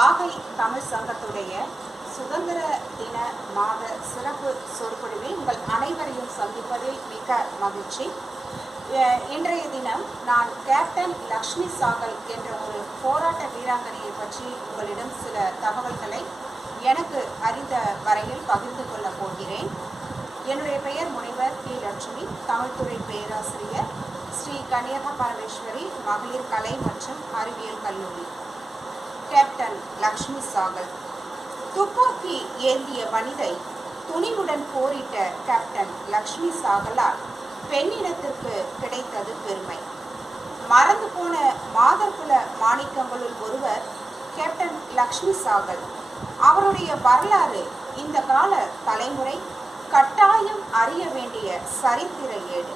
வாகை தமிழ் சங்கத்துடைய சுதந்திர தின மாத சிறப்பு சொற்பொழிவில் உங்கள் அனைவரையும் சந்திப்பதில் மிக மகிழ்ச்சி. இன்றைய தினம் நான் கேப்டன் லக்ஷ்மி சாகல் என்ற ஒரு போராட்ட வீராங்கனையை பற்றி உங்களிடம் சில தகவல்களை எனக்கு அறிந்த வரையில் பகிர்ந்து கொள்ளப் போகிறேன். என்னுடைய பெயர் முனைவர் கே. லட்சுமி தமிழ்துறை பேராசிரியர் ஸ்ரீ கன்னியக பரமேஸ்வரி மகளிர் கலை மற்றும் அறிவியல் கல்லூரி. கேப்டன் லக்ஷ்மி சாகல். துப்பாக்கி ஏந்திய மனிதை துணிவுடன் போரிட்ட கேப்டன் லக்ஷ்மி சாகலால் பெண்ணினத்திற்கு கிடைத்தது பெருமை. மறந்து போன மாதர்குல மாணிக்கங்களுள் ஒருவர் கேப்டன் லக்ஷ்மி சாகல். அவருடைய வரலாறு இந்த கால தலைமுறை கட்டாயம் அறிய வேண்டிய சரித்திர ஏடு.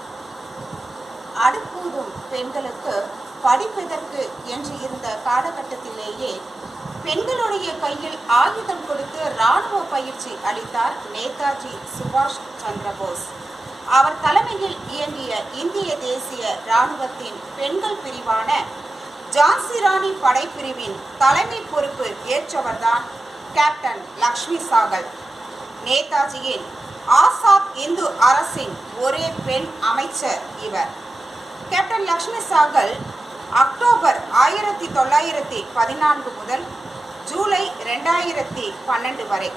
அடுப்பூதும் பெண்களுக்கு படிப்பதற்கு என்று இருந்த காலகட்டத்திலேயே பெண்களுடைய கையில் ஆயுதம் கொடுத்து இராணுவ பயிற்சி அளித்தார் நேதாஜி சுபாஷ் சந்திரபோஸ் அவர் தலைமையில் இயங்கிய இந்திய தேசிய இராணுவத்தின் பெண்கள் பிரிவான ஜான்சி ராணி படைப்பிரிவின் தலைமை பொறுப்பு ஏற்றவர்தான் கேப்டன் லக்ஷ்மி சாகல். நேதாஜியின் ஆசாத் இந்து அரசின் ஒரே பெண் அமைச்சர் இவர். கேப்டன் லக்ஷ்மி சாகல் அக்டோபர் ஆயிரத்தி தொள்ளாயிரத்தி பதினான்கு முதல் ஜூலை ரெண்டாயிரத்தி பன்னெண்டு வரை.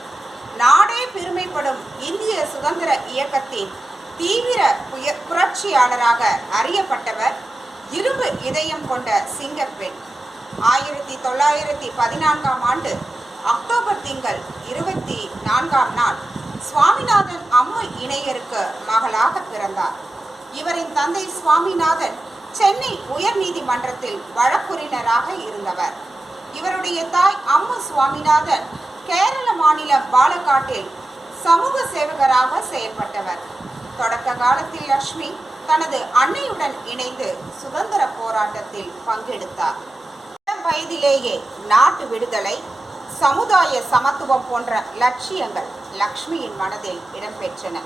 நாடே பெருமைப்படும் இந்திய சுதந்திர இயக்கத்தின் தீவிர புய- புரட்சியாளராக அறியப்பட்டவர் இரும்பு இதயம் கொண்ட சிங்கப்பெண். ஆயிரத்தி தொள்ளாயிரத்தி பதினான்காம் ஆண்டு அக்டோபர் திங்கள் இருபத்தி நான்காம் நாள் சுவாமிநாதன் அம்மு இணையருக்கு மகளாக பிறந்தார். இவரின் தந்தை சுவாமிநாதன் சென்னை உயர்நீதிமன்றத்தில் வழக்குறிஞராக இருந்தவர். இவருடைய தாய் அம்மு சுவாமிநாதன் கேரள மாநிலம் பாலக்காட்டில் சமூக சேவகராக செயல்பட்டவர். தொடக்க காலத்தில் லட்சுமி தனது அன்னையுடன் இணைந்து சுதந்திர போராட்டத்தில் பங்கெடுத்தார். இளம் வயதிலேயே நாட்டு விடுதலை சமுதாய சமத்துவம் போன்ற லட்சியங்கள் லக்ஷ்மியின் மனதில் இடம்பெற்றன.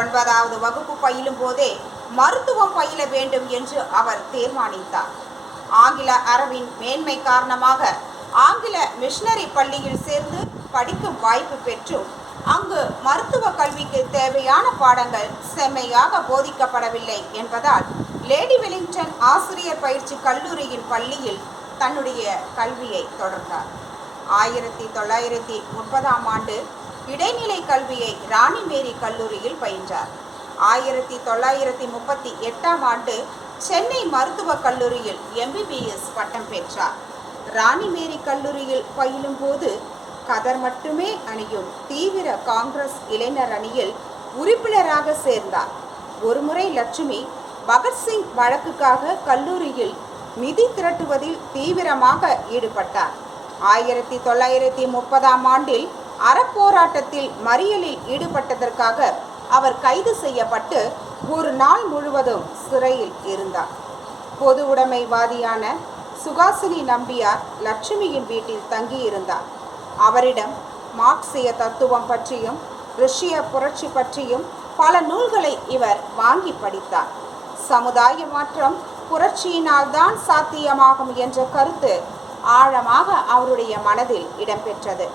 ஒன்பதாவது வகுப்பு பயிலும் போதே மருத்துவம் பயில வேண்டும் என்று அவர் தீர்மானித்தார். ஆங்கில அரவின் மேன்மை காரணமாக ஆங்கில மிஷனரி பள்ளியில் சேர்ந்து படிக்கும் வாய்ப்பு பெற்றும் அங்கு மருத்துவ கல்விக்கு தேவையான பாடங்கள் செம்மையாக போதிக்கப்படவில்லை என்பதால் லேடி வெலிங்டன் ஆசிரியர் பயிற்சி கல்லூரியின் பள்ளியில் தன்னுடைய கல்வியை தொடர்ந்தார். ஆயிரத்தி தொள்ளாயிரத்தி முப்பதாம் ஆண்டு இடைநிலை கல்வியை ராணி மேரி கல்லூரியில் பயின்றார். ஆயிரத்தி தொள்ளாயிரத்தி முப்பத்தி எட்டாம் ஆண்டு சென்னை மருத்துவக் கல்லூரியில் எம்பிபிஎஸ் பட்டம் பெற்றார். ராணிமேரி கல்லூரியில் பயிலும் போது கதர் மட்டுமே அணியும் தீவிர காங்கிரஸ் இளைஞர் அணியில் உறுப்பினராக சேர்ந்தார். ஒருமுறை லட்சுமி பகத்சிங் வழக்குக்காக கல்லூரியில் நிதி திரட்டுவதில் தீவிரமாக ஈடுபட்டார். ஆயிரத்தி தொள்ளாயிரத்தி முப்பதாம் ஆண்டில் அறப்போராட்டத்தில் மறியலில் ஈடுபட்டதற்காக அவர் கைது செய்யப்பட்டு ஒரு நாள் முழுவதும் சிறையில் இருந்தார். பொது உடைமைவாதியான சுகாசினி நம்பியார் லட்சுமியின் வீட்டில் தங்கியிருந்தார். அவரிடம் மார்க்சிய தத்துவம் பற்றியும் ருஷ்ய புரட்சி பற்றியும் பல நூல்களை இவர் வாங்கி படித்தார். சமுதாய மாற்றம் புரட்சியினால் தான் சாத்தியமாகும் என்ற கருத்து ஆழமாக அவருடைய மனதில் இடம்பெற்றது.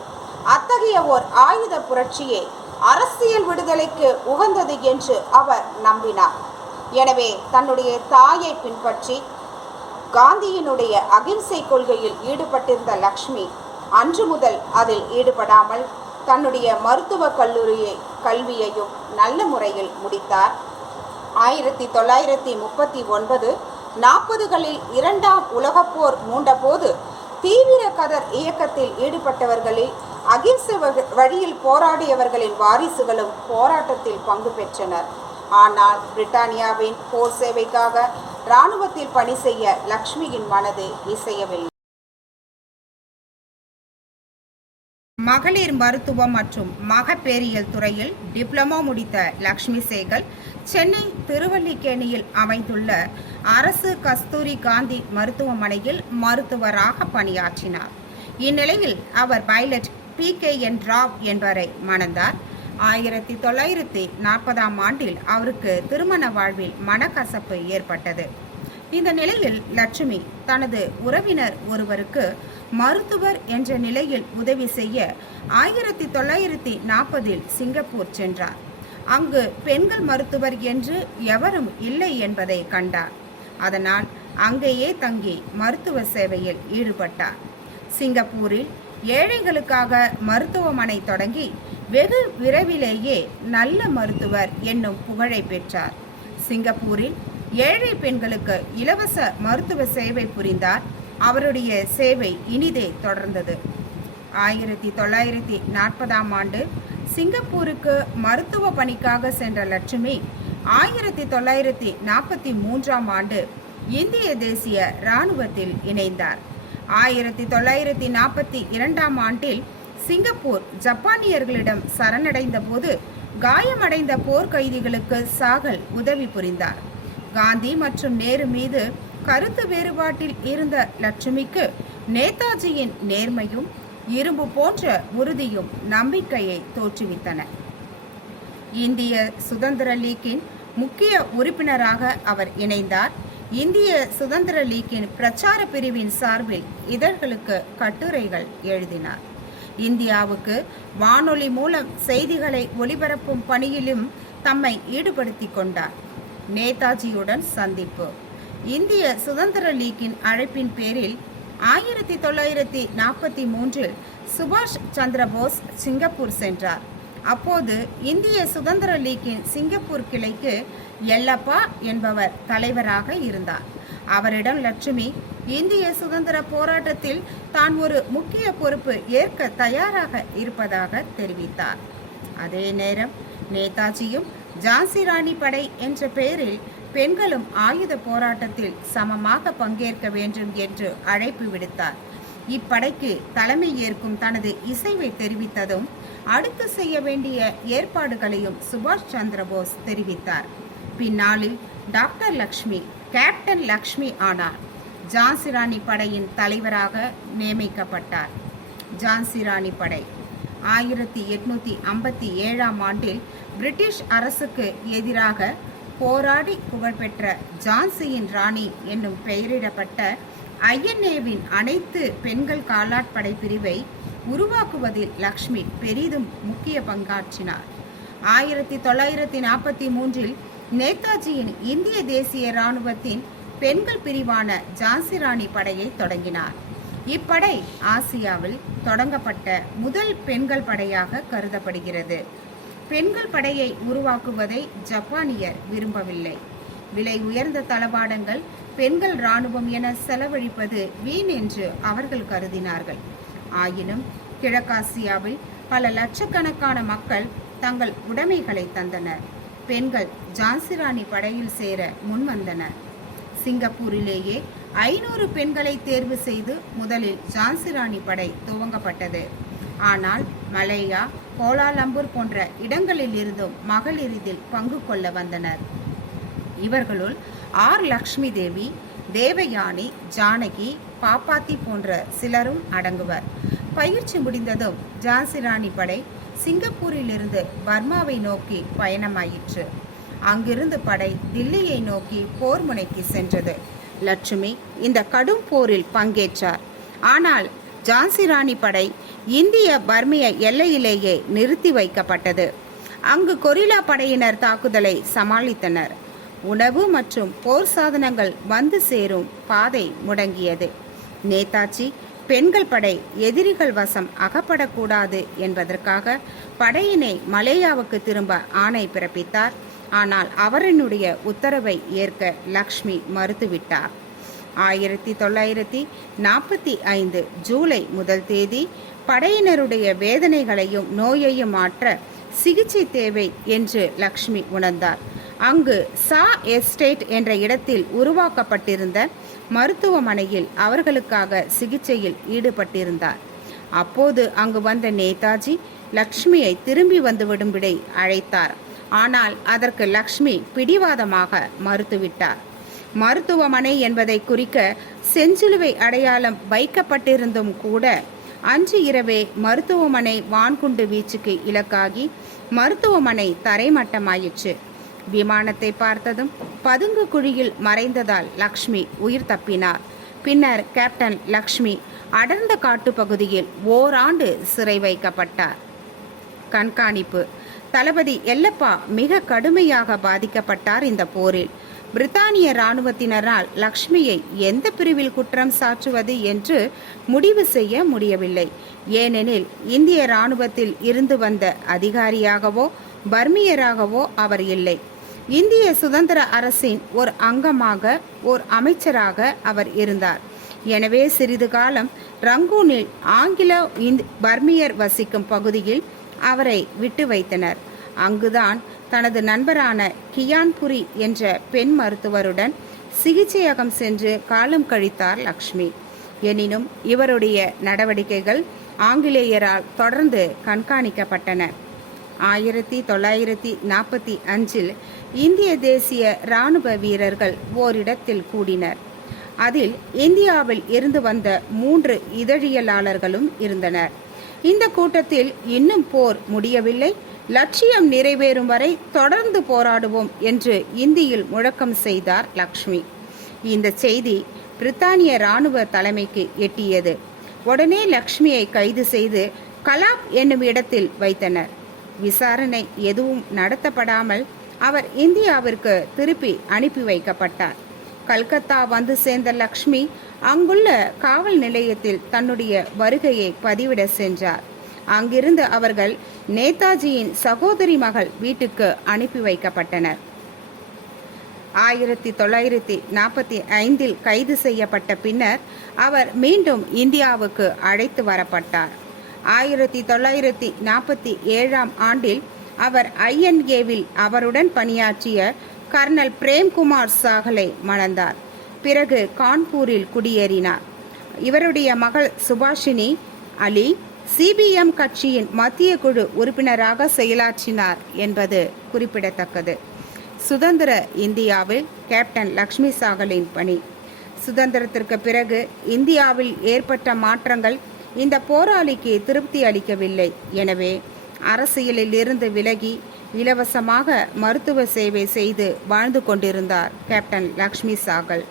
அத்தகைய ஓர் ஆயுத புரட்சியை அரசியல் விடுதலைக்கு உகந்தது என்று அவர் நம்பினார். எனவே தன்னுடைய தாயை பின்பற்றி காந்தியினுடைய அகிம்சை கொள்கையில் ஈடுபட்டிருந்த லக்ஷ்மி அன்று முதல் அதில் ஈடுபடாமல் தன்னுடைய மருத்துவக் கல்லூரியை கல்வியையும் நல்ல முறையில் முடித்தார். ஆயிரத்தி தொள்ளாயிரத்தி முப்பத்தி ஒன்பது நாற்பதுகளில் இரண்டாம் உலகப்போர் மூண்டபோது தீவிர கதர் இயக்கத்தில் ஈடுபட்டவர்களில் அகிம்சை வழியில் போராடியவர்களின் வாரிசுகளும் போராட்டத்தில் பங்கு பெற்றனர். ஆனால் பிரிட்டானியாவின் போர் சேவைக்காக இராணுவத்தில் பணி செய்ய லக்ஷ்மியின் மனது இசையவில்லை. மகளிர் மருத்துவம் மற்றும் மகப்பேரியல் துறையில் டிப்ளமோ முடித்த லக்ஷ்மி சேகல் சென்னை திருவல்லிக்கேணியில் அமைந்துள்ள அரசு கஸ்தூரி காந்தி மருத்துவமனையில் மருத்துவராக பணியாற்றினார். இந்நிலையில் அவர் pilot P K N Rao என்பவரை மணந்தார். ஆயிரத்தி தொள்ளாயிரத்தி நாற்பதாம் ஆண்டில் அவருக்கு திருமண வாழ்வில் மனக்கசப்பு ஏற்பட்டது. இந்த நிலையில் லட்சுமி தனது உறவினர் ஒருவருக்கு மருத்துவர் என்ற நிலையில் உதவி செய்ய ஆயிரத்தி தொள்ளாயிரத்தி நாற்பதில் சிங்கப்பூர் சென்றார். அங்கு பெண்கள் மருத்துவர் என்று எவரும் இல்லை என்பதை கண்டார். அதனால் அங்கேயே தங்கி மருத்துவ சேவையில் ஈடுபட்டார். சிங்கப்பூரில் ஏழைகளுக்காக மருத்துவமனை தொடங்கி வெகு விரைவிலேயே நல்ல மருத்துவர் என்னும் புகழை பெற்றார். சிங்கப்பூரில் ஏழை பெண்களுக்கு இலவச மருத்துவ சேவை புரிந்தார். அவருடைய சேவை இனிதே தொடர்ந்தது. ஆயிரத்தி தொள்ளாயிரத்தி நாற்பதாம் ஆண்டு சிங்கப்பூருக்கு மருத்துவ பணிக்காக சென்ற லட்சுமி ஆயிரத்தி தொள்ளாயிரத்தி நாற்பத்தி மூன்றாம் ஆண்டு இந்திய தேசிய இராணுவத்தில் இணைந்தார். ஆயிரத்தி தொள்ளாயிரத்தி நாற்பத்தி இரண்டாம் ஆண்டில் சிங்கப்பூர் ஜப்பானியர்களிடம் சரணடைந்த போது காயமடைந்த போர்க்கைதிகளுக்கு சாகல் உதவி புரிந்தார். காந்தி மற்றும் நேரு மீது கருத்து வேறுபாட்டில் இருந்த லட்சுமிக்கு நேதாஜியின் நேர்மையும் இரும்பு போன்ற உறுதியும் நம்பிக்கையை தோற்றுவித்தன. இந்திய சுதந்திர லீக்கின் முக்கிய உறுப்பினராக அவர் இணைந்தார். இந்திய சுதந்திர லீக்கின் பிரச்சார பிரிவின் சார்பில் இதழ்களுக்கு கட்டுரைகள் எழுதினார். இந்தியாவுக்கு வானொலி மூலம் செய்திகளை ஒலிபரப்பும் பணியிலும் தம்மை ஈடுபடுத்திக் கொண்டார். நேதாஜியுடன் சந்திப்பு. இந்திய சுதந்திர லீக்கின் அழைப்பின் பேரில் ஆயிரத்தி தொள்ளாயிரத்தி நாற்பத்தி மூன்றில் சுபாஷ் சந்திர போஸ் சிங்கப்பூர் சென்றார். அப்போது இந்திய சுதந்திர லீக்கின் சிங்கப்பூர் கிளைக்கு எல்லப்பா என்பவர் தலைவராக இருந்தார். அவரிடம் லட்சுமி இந்திய சுதந்திர போராட்டத்தில் தான் ஒரு முக்கிய பொறுப்பு ஏற்க தயாராக இருப்பதாக தெரிவித்தார். அதே நேரம் நேதாஜியும் ஜான்சி ராணி படை என்ற பெயரில் பெண்களும் ஆயுத போராட்டத்தில் சமமாக பங்கேற்க வேண்டும் என்று அழைப்பு விடுத்தார். இப்படைக்கு தலைமை ஏற்கும் தனது இசைவை தெரிவித்ததும் அடுத்து செய்ய வேண்டிய ஏற்பாடுகளையும் சுபாஷ் சந்திர போஸ் தெரிவித்தார். பின்னாளில் டாக்டர் லக்ஷ்மி கேப்டன் லக்ஷ்மி ஆனார். ஜான்சி ராணி படையின் தலைவராக நியமிக்கப்பட்டார். ஜான்சி ராணி படை ஆயிரத்தி எட்நூத்தி ஐம்பத்தி ஏழாம் ஆண்டில் பிரிட்டிஷ் அரசுக்கு எதிராக போராடி புகழ்பெற்ற ஜான்சியின் ராணி என்னும் பெயரிடப்பட்ட ஐஎன்ஏவின் அனைத்து பெண்கள் காலாட்படை பிரிவை உருவாக்குவதில் லக்ஷ்மி பெரிதும் முக்கிய பங்காற்றினார். ஆயிரத்தி தொள்ளாயிரத்தி நாற்பத்தி மூன்றில் நேதாஜியின் இந்திய தேசிய இராணுவத்தின் பெண்கள் பிரிவான ஜான்சி ராணி படையை தொடங்கினார். இப்படை ஆசியாவில் தொடங்கப்பட்ட முதல் பெண்கள் படையாக கருதப்படுகிறது. பெண்கள் படையை உருவாக்குவதை ஜப்பானியர் விரும்பவில்லை. விலை உயர்ந்த தளவாடங்கள் பெண்கள் இராணுவம் என செலவழிப்பது வீண் என்று அவர்கள் கருதினார்கள். ஆயினும் கிழக்காசியாவில் பல லட்சக்கணக்கான மக்கள் தங்கள் உடைமைகளை தந்தனர். பெண்கள் ஜான்சிராணி படையில் சேர முன்வந்தனர். சிங்கப்பூரிலேயே ஐநூறு பெண்களை தேர்வு செய்து முதலில் ஜான்சிராணி படை துவங்கப்பட்டது. ஆனால் மலேயா கோலாலம்பூர் போன்ற இடங்களில் இருந்தும் மகளிர் இதில் பங்கு கொள்ள வந்தனர். இவர்களுள் ஆர் லக்ஷ்மி தேவி தேவயானி ஜானகி பாப்பாத்தி போன்ற சிலரும் அடங்குவர். பயிற்சி முடிந்ததும் ஜான்சிராணி படை சிங்கப்பூரிலிருந்து பர்மாவை நோக்கி பயணமாயிற்று. அங்கிருந்து படை தில்லியை நோக்கி போர் முனைக்கு சென்றது. லட்சுமி இந்த கடும் போரில் பங்கேற்றார். ஆனால் ஜான்சி ராணி படை இந்திய பர்மிய எல்லையிலேயே நிறுத்தி வைக்கப்பட்டது. அங்கு கொரில்லா படையினர் தாக்குதலை சமாளித்தனர். உணவு மற்றும் போர் சாதனங்கள் வந்து சேரும் பாதை முடங்கியது. நேதாஜி பெண்கள் படை எதிரிகள் வசம் அகப்படக்கூடாது என்பதற்காக படையினை மலேயாவுக்கு திரும்ப ஆணை பிறப்பித்தார். ஆனால் அவரினுடைய உத்தரவை ஏற்க லக்ஷ்மி மறுத்துவிட்டார். ஆயிரத்தி தொள்ளாயிரத்தி நாற்பத்தி ஐந்து ஜூலை முதல் தேதி படையினருடைய வேதனைகளையும் நோயையும் மாற்ற சிகிச்சை தேவை என்று லக்ஷ்மி உணர்ந்தார். அங்கு சா எஸ்டேட் என்ற இடத்தில் உருவாக்கப்பட்டிருந்த மருத்துவமனையில் அவர்களுக்காக சிகிச்சையில் ஈடுபட்டிருந்தார். அப்போது அங்கு வந்த நேதாஜி லக்ஷ்மியை திரும்பி வந்துவிடும்படி அழைத்தார். ஆனால் அதற்கு லக்ஷ்மி பிடிவாதமாக மறுத்துவிட்டார். மருத்துவமனை என்பதை குறிக்க செஞ்சிலுவை அடையாளம் வைக்கப்பட்டிருந்தும் கூட அன்று இரவே மருத்துவமனை வான்குண்டு வீச்சுக்கு இலக்காகி மருத்துவமனை தரைமட்டமாயிற்று. விமானத்தை பார்த்ததும் பதுங்கு குழியில் மறைந்ததால் லக்ஷ்மி உயிர் தப்பினார். பின்னர் கேப்டன் லக்ஷ்மி அடர்ந்த காட்டுப்பகுதியில் ஓராண்டு சிறை வைக்கப்பட்டார். கண்காணிப்பு. தளபதி எல்லப்பா மிக கடுமையாக பாதிக்கப்பட்டார் இந்த போரில். பிரித்தானிய இராணுவத்தினரால் லக்ஷ்மியை எந்த பிரிவில் குற்றம் சாற்றுவது என்று முடிவு செய்ய முடியவில்லை. ஏனெனில் இந்திய இராணுவத்தில் இருந்து வந்த அதிகாரியாகவோ பர்மியராகவோ அவர் இல்லை. இந்திய சுதந்திர அரசின் ஒரு அங்கமாக ஓர் அமைச்சராக அவர் இருந்தார். எனவே சிறிது காலம் ரங்கூனில் ஆங்கில இந்த் பர்மியர் வசிக்கும் பகுதியில் அவரை விட்டு வைத்தனர். அங்குதான் தனது நண்பரான கியான்புரி என்ற பெண் மருத்துவருடன் சிகிச்சையகம் சென்று காலம் கழித்தார் லக்ஷ்மி. எனினும் இவருடைய நடவடிக்கைகள் ஆங்கிலேயரால் தொடர்ந்து கண்காணிக்கப்பட்டன. ஆயிரத்தி தொள்ளாயிரத்தி நாற்பத்தி அஞ்சில் இந்திய தேசிய இராணுவ வீரர்கள் ஓரிடத்தில் கூடினர். அதில் இந்தியாவில் இருந்து வந்த மூன்று இதழியலாளர்களும் இருந்தனர். இந்த கூட்டத்தில் இன்னும் போர் முடியவில்லை. லட்சியம் நிறைவேறும் வரை தொடர்ந்து போராடுவோம் என்று இந்தியில் முழக்கம் செய்தார் லக்ஷ்மி. இந்த செய்தி பிரித்தானிய இராணுவ தலைமைக்கு எட்டியது. உடனே லக்ஷ்மியை கைது செய்து கலாப் என்னும் இடத்தில் வைத்தனர். விசாரணை எதுவும் நடத்தப்படாமல் அவர் இந்தியாவிற்கு திருப்பி அனுப்பி வைக்கப்பட்டார். கல்கத்தா வந்து சேர்ந்த லக்ஷ்மி அங்குள்ள காவல் நிலையத்தில் தன்னுடைய வருகையை பதிவிட சென்றார். அங்கிருந்து அவர்கள் நேதாஜியின் சகோதரி மகள் வீட்டுக்கு அனுப்பி வைக்கப்பட்டனர். ஆயிரத்தி தொள்ளாயிரத்தி நாற்பத்தி ஐந்தில் கைது செய்யப்பட்ட பின்னர் அவர் மீண்டும் இந்தியாவுக்கு அழைத்து வரப்பட்டார். ஆயிரத்தி தொள்ளாயிரத்தி நாற்பத்தி ஏழாம் ஆண்டில் அவர் ஐஎன்ஏவில் அவருடன் பணியாற்றிய கர்னல் பிரேம்குமார் சாகலை மணந்தார். பிறகு கான்பூரில் குடியேறினார். இவருடைய மகள் சுபாஷினி அலி சிபிஎம் கட்சியின் மத்திய குழு உறுப்பினராக செயலாற்றினார் என்பது குறிப்பிடத்தக்கது. சுதந்திர இந்தியாவில் கேப்டன் லக்ஷ்மி சாகலின் பணி. சுதந்திரத்திற்கு பிறகு இந்தியாவில் ஏற்பட்ட மாற்றங்கள் இந்த போராளிக்கு திருப்தி அளிக்கவில்லை. எனவே அரசியலில் இருந்து விலகி இலவசமாக மருத்துவ சேவை செய்து வாழ்ந்து கொண்டிருந்தார் கேப்டன் லக்ஷ்மி சாகல்.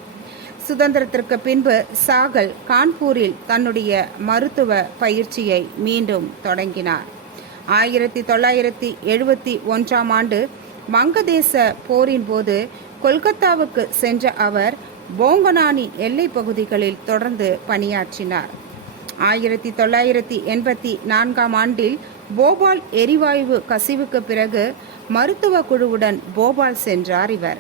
சுதந்திரத்திற்கு பின்பு சாகல் கான்பூரில் தன்னுடைய மருத்துவ பயிற்சியை மீண்டும் தொடங்கினார். ஆயிரத்தி தொள்ளாயிரத்தி எழுபத்தி ஒன்றாம் ஆண்டு வங்கதேச போரின் போது கொல்கத்தாவுக்கு சென்ற அவர் போங்கனானி எல்லை பகுதிகளில் தொடர்ந்து பணியாற்றினார். ஆயிரத்தி தொள்ளாயிரத்தி எண்பத்தி நான்காம் ஆண்டில் போபால் எரிவாயு கசிவுக்கு பிறகு மருத்துவ குழுவுடன் போபால் சென்றார் இவர்.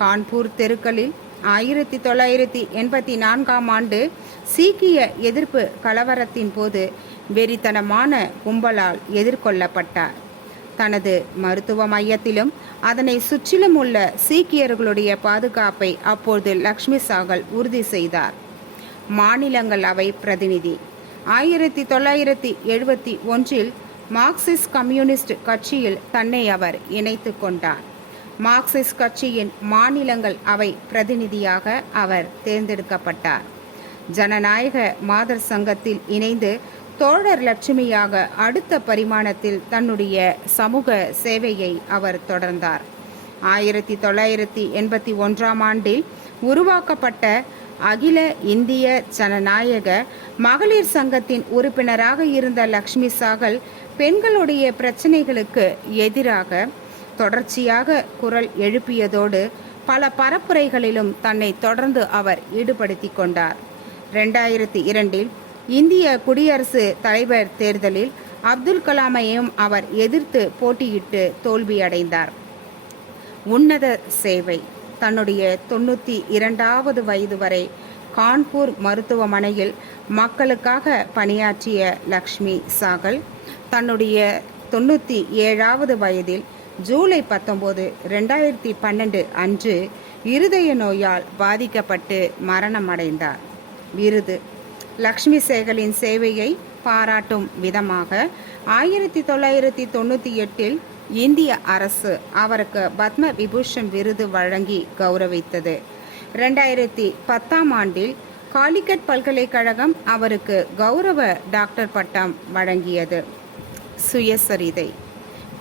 கான்பூர் தெருக்களில் ஆயிரத்தி தொள்ளாயிரத்தி எண்பத்தி நான்காம் ஆண்டு சீக்கிய எதிர்ப்பு கலவரத்தின் போது வெறித்தனமான கும்பலால் எதிர்கொள்ளப்பட்டார். தனது மருத்துவ மையத்திலும் அதனை சுற்றிலும் உள்ள சீக்கியர்களுடைய பாதுகாப்பை அப்போது லக்ஷ்மி சாகல் உறுதி செய்தார். மாநிலங்களவை பிரதிநிதி. ஆயிரத்தி தொள்ளாயிரத்தி எழுபத்தி ஒன்றில் மார்க்சிஸ்ட் கம்யூனிஸ்ட் கட்சியில் தன்னை அவர் இணைத்து கொண்டார். மார்க்சிஸ்ட் கட்சியின் மாநிலங்கள் அவை பிரதிநிதியாக அவர் தேர்ந்தெடுக்கப்பட்டார். ஜனநாயக மாதர் சங்கத்தில் இணைந்து தோழர் லட்சுமியாக அடுத்த பரிமாணத்தில் தன்னுடைய சமூக சேவையை அவர் தொடர்ந்தார். ஆயிரத்தி தொள்ளாயிரத்தி எண்பத்தி ஒன்றாம் ஆண்டில் உருவாக்கப்பட்ட அகில இந்திய ஜனநாயக மகளிர் சங்கத்தின் உறுப்பினராக இருந்த லக்ஷ்மி சாகல் பெண்களுடைய பிரச்சனைகளுக்கு எதிராக தொடர்ச்சியாக குரல் எழுப்பியதோடு பல பரப்புரைகளிலும் தன்னை தொடர்ந்து அவர் ஈடுபடுத்தி கொண்டார். ரெண்டாயிரத்தி இரண்டில் இந்திய குடியரசு தலைவர் தேர்தலில் அப்துல் கலாமையும் அவர் எதிர்த்து போட்டியிட்டு தோல்வியடைந்தார். உன்னத சேவை. தன்னுடைய தொண்ணூற்றி இரண்டாவது வயது வரை கான்பூர் மருத்துவமனையில் மக்களுக்காக பணியாற்றிய லக்ஷ்மி சாகல் தன்னுடைய தொண்ணூற்றி ஏழாவது வயதில் ஜூலை பத்தொம்போது ரெண்டாயிரத்தி பன்னெண்டு அன்று இருதய நோயால் பாதிக்கப்பட்டு மரணமடைந்தார். விருது. லக்ஷ்மி சேகலின் சேவையை பாராட்டும் விதமாக ஆயிரத்தி தொள்ளாயிரத்தி தொண்ணூற்றி எட்டில் இந்திய அரசு அவருக்கு பத்ம விபூஷன் விருது வழங்கி கௌரவித்தது. ரெண்டாயிரத்தி பத்தாம் ஆண்டில் காலிக்கட் பல்கலைக்கழகம் அவருக்கு கௌரவ டாக்டர் பட்டம் வழங்கியது. சுயசரிதை.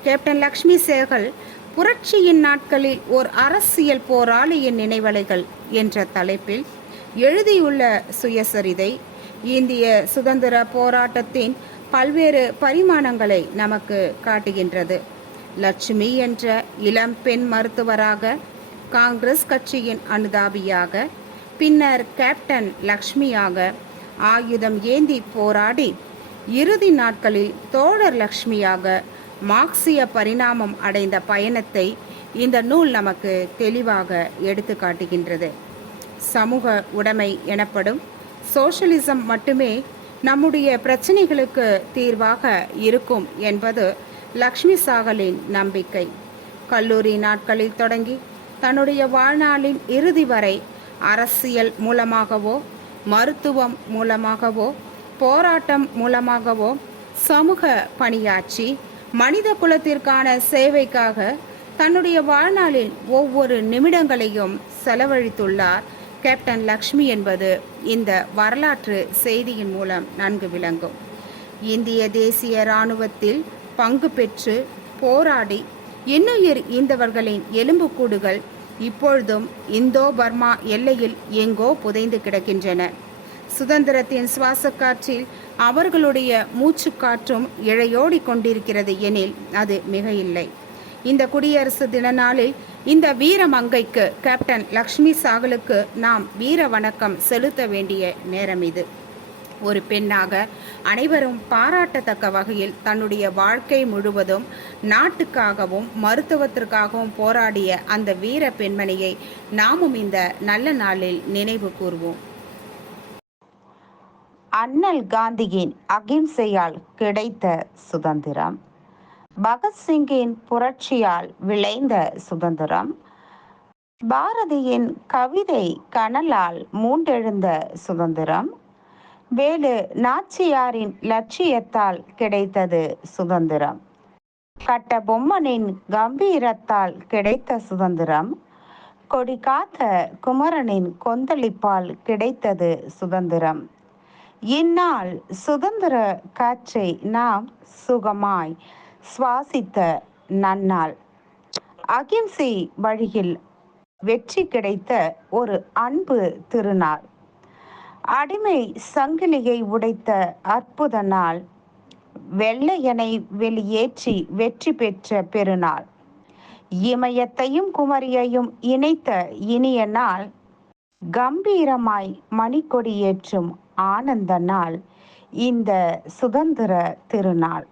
கேப்டன் லக்ஷ்மி சேகல் புரட்சியின் நாட்களில் ஓர் அரசியல் போராளியின் நினைவலைகள் என்ற தலைப்பில் எழுதியுள்ள சுயசரிதை இந்திய சுதந்திர போராட்டத்தின் பல்வேறு பரிமாணங்களை நமக்கு காட்டுகின்றது. லட்சுமி என்ற இளம் பெண் மருத்துவராக காங்கிரஸ் கட்சியின் அனுதாபியாக பின்னர் கேப்டன் லக்ஷ்மியாக ஆயுதம் ஏந்தி போராடி இறுதி நாட்களில் தோழர் லக்ஷ்மியாக மார்க்சிய பரிணாமம் அடைந்த பயணத்தை இந்த நூல் நமக்கு தெளிவாக எடுத்து காட்டுகின்றது. சமூக உடைமை எனப்படும் சோஷலிசம் மட்டுமே நம்முடைய பிரச்சனைகளுக்கு தீர்வாக இருக்கும் என்பது லக்ஷ்மி சாகலின் நம்பிக்கை. கல்லூரி நாட்களில் தொடங்கி தன்னுடைய வாழ்நாளின் இறுதி வரை அரசியல் மூலமாகவோ மருத்துவம் மூலமாகவோ போராட்டம் மூலமாகவோ சமூக பணியாற்றி மனித குலத்திற்கான சேவைக்காக தன்னுடைய வாழ்நாளில் ஒவ்வொரு நிமிடங்களையும் செலவழித்துள்ளார் கேப்டன் லக்ஷ்மி என்பது. இந்த வரலாற்று செய்தியின் மூலம் நன்கு விளங்கும். இந்திய தேசிய இராணுவத்தில் பங்கு பெற்று போராடி இன்னுயிர் ஈந்தவர்களின் எலும்புக்கூடுகள் இப்பொழுதும் இந்தோ பர்மா எல்லையில் எங்கோ புதைந்து கிடக்கின்றன. சுதந்திரத்தின் சுவாசக்காற்றில் அவர்களுடைய மூச்சுக்காற்றும் இழையோடி கொண்டிருக்கிறது எனில் அது மிக இல்லை இந்த குடியரசு தின நாளில் இந்த வீர மங்கைக்கு கேப்டன் லக்ஷ்மி சாகலுக்கு நாம் வீர வணக்கம் செலுத்த வேண்டிய நேரம் இது ஒரு பெண்ணாக அனைவரும் பாராட்டத்தக்க வகையில் தன்னுடைய வாழ்க்கை முழுவதும் நாட்டுக்காகவும் மருத்துவத்திற்காகவும் போராடிய அந்த வீர பெண்மணியை நாமும் இந்த நல்ல நாளில் நினைவு கூர்வோம். அண்ணல் காந்தியின் அகிம்சையால் கிடைத்த சுதந்திரம். பகத்சிங்கின் புரட்சியால் விளைந்த சுதந்திரம். பாரதியின் கவிதை கனலால் மூண்டெழுந்த சுதந்திரம். வேலு நாச்சியாரின் லட்சியத்தால் கிடைத்தது சுதந்திரம். கட்டபொம்மனின் கம்பீரத்தால் கிடைத்த சுதந்திரம். கொடி காத்த குமரனின் கொந்தளிப்பால் கிடைத்தது சுதந்திரம். இந்நாள் சுதந்திர காற்றை நாம் சுகமாய் சுவாசித்த நன்னாள். அகிம்சை வழியில் வெற்றி கிடைத்த ஒரு அன்பு திருநாள். அடிமை சங்கிலியை உடைத்த அற்புத நாள். வெள்ளையனை வெளியேற்றி வெற்றி பெற்ற பெருநாள். இமயத்தையும் குமரியையும் இணைத்த இனிய நாள். கம்பீரமாய் மணிக்கொடியேற்றும் ஆனந்த நாள். இந்த சுதந்திர திருநாள்.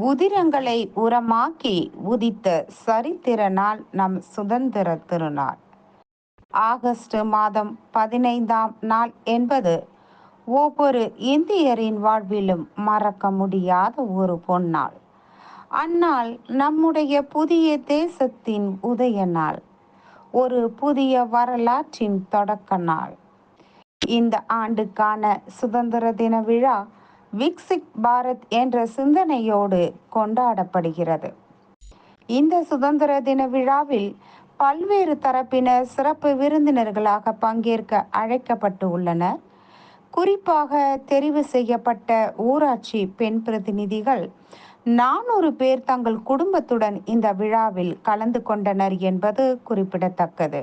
உதிரங்களை உரமாக்கி உதித்த சரித்திர நாள் நம் சுதந்திர திருநாள். ஆகஸ்ட் மாதம் பதினைந்தாம் நாள் என்பது ஒவ்வொரு இந்தியரின் வாழ்விலும் மறக்க முடியாத ஒரு பொன்னாள். அந்நாள் நம்முடைய புதிய தேசத்தின் உதய நாள். ஒரு புதிய வரலாற்றின் தொடக்க நாள். இந்த ஆண்டுக்கான சுதந்திர தின விழா விக்சிக் பாரத் என்ற சிந்தனையோடு கொண்டாடப்படுகிறது. இந்த சுதந்திர தின விழாவில் பல்வேறு தரப்பினர் சிறப்பு விருந்தினர்களாக பங்கேற்க அழைக்கப்பட்டு உள்ளனர் குறிப்பாக தெரிவு செய்யப்பட்ட ஊராட்சி பெண் பிரதிநிதிகள் நானூறு பேர் தங்கள் குடும்பத்துடன் இந்த விழாவில் கலந்து கொண்டனர் என்பது குறிப்பிடத்தக்கது.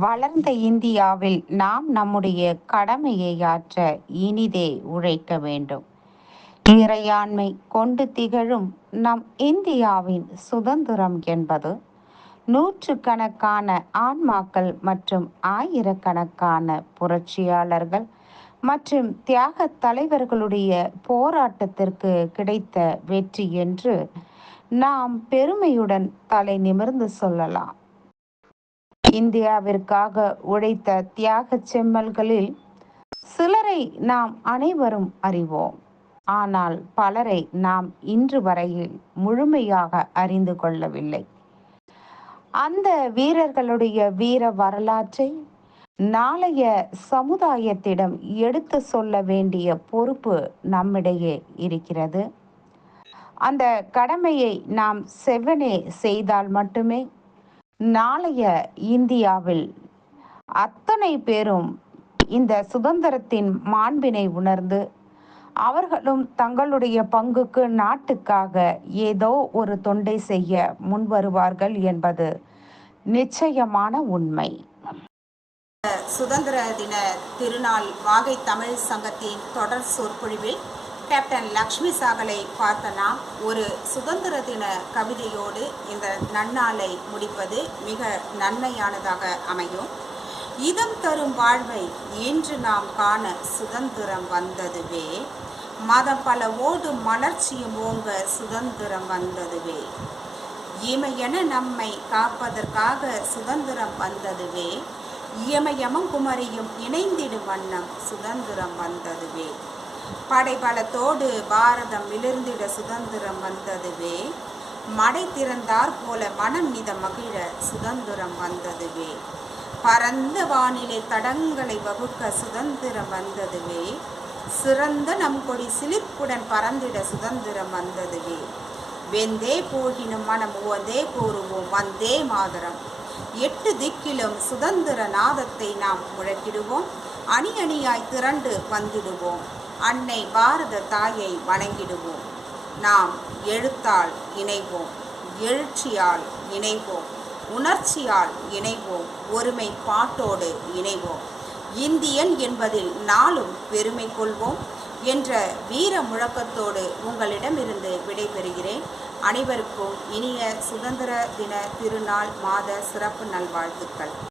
வளர்ந்த இந்தியாவில் நாம் நம்முடைய கடமையை ஆற்ற இனிதே உழைக்க வேண்டும். இறையாண்மை கொண்டு திகழும் நம் இந்தியாவின் சுதந்திரம் என்பது நூற்று கணக்கான ஆன்மாக்கள் மற்றும் ஆயிரக்கணக்கான புரட்சியாளர்கள் மற்றும் தியாக தலைவர்களுடைய போராட்டத்திற்கு கிடைத்த வெற்றி என்று நாம் பெருமையுடன் தலை நிமிர்ந்து சொல்லலாம். இந்தியாவிற்காக உழைத்த தியாக செம்மல்களில் சிலரை நாம் அனைவரும் அறிவோம். ஆனால் பலரை நாம் இன்று வரையில் முழுமையாக அறிந்து கொள்ளவில்லை. அந்த வீரர்களுடைய வீர வரலாற்றை நாளைய சமுதாயத்திடம் எடுத்து சொல்ல வேண்டிய பொறுப்பு நம்மிடையே இருக்கிறது. அந்த கடமையை நாம் செவ்வனே செய்தால் மட்டுமே நாளைய இந்தியாவில் அத்தனை பேரும் இந்த சுதந்திரத்தின் மாண்பினை உணர்ந்து அவர்களும் தங்களுடைய பங்குக்கு நாட்டுக்காக ஏதோ ஒரு தொண்டை செய்ய முன்வருவார்கள் என்பது நிச்சயமான உண்மை. சுதந்திர தின திருநாள் வாகை தமிழ் சங்கத்தின் தொடர் சொற்பொழிவில் கேப்டன் லக்ஷ்மி சாகலை பார்த்த நாம் ஒரு சுதந்திர தின கவிதையோடு இந்த நன்னாளை முடிப்பது மிக நன்மையானதாக அமையும். இதம் தரும் வாழ்வை இன்று நாம் காண சுதந்திரம் வந்ததுவே. மதம் பல ஓடும் மலர்ச்சியும் ஓங்க சுதந்திரம் வந்ததுவே. இமையென நம்மை காப்பதற்காக சுதந்திரம் வந்ததுவே. இயமயமும் குமரியும் இணைந்திடும் வண்ணம் சுதந்திரம் வந்ததுவே. படைபலத்தோடு பாரதம் விழுந்திட சுதந்திரம் வந்ததுவே. மடை திறந்தார் போல மனம் நித மகிழ சுதந்திரம் வந்ததுவே. பரந்த வானிலை தடங்களை வகுக்க சுதந்திரம் வந்ததுவே. சிறந்த நம் கொடி சிலிப்புடன் பறந்திட சுதந்திரம் வந்ததுவே. வெந்தே போகினும் மனம் உவந்தே கூறுவோம் வந்தே மாதரம். எட்டு திக்கிலும் சுதந்திர நாதத்தை நாம் முழக்கிடுவோம் அணி அணியாய் திரண்டு வந்திடுவோம். அன்னை பாரத தாயை வணங்கிடுவோம். நாம் எழுத்தால் இணைவோம் எழுச்சியால் இணைவோம். உணர்ச்சியால் இணைவோம் ஒருமை பாட்டோடு இணைவோம். இந்தியன் என்பதில் நாளும் பெருமை கொள்வோம் என்ற வீர முழக்கத்தோடு உங்களிடமிருந்து விடைபெறுகிறேன். அனைவருக்கும் இனிய சுதந்திர தின திருநாள் மாத சிறப்பு நல்வாழ்த்துக்கள்.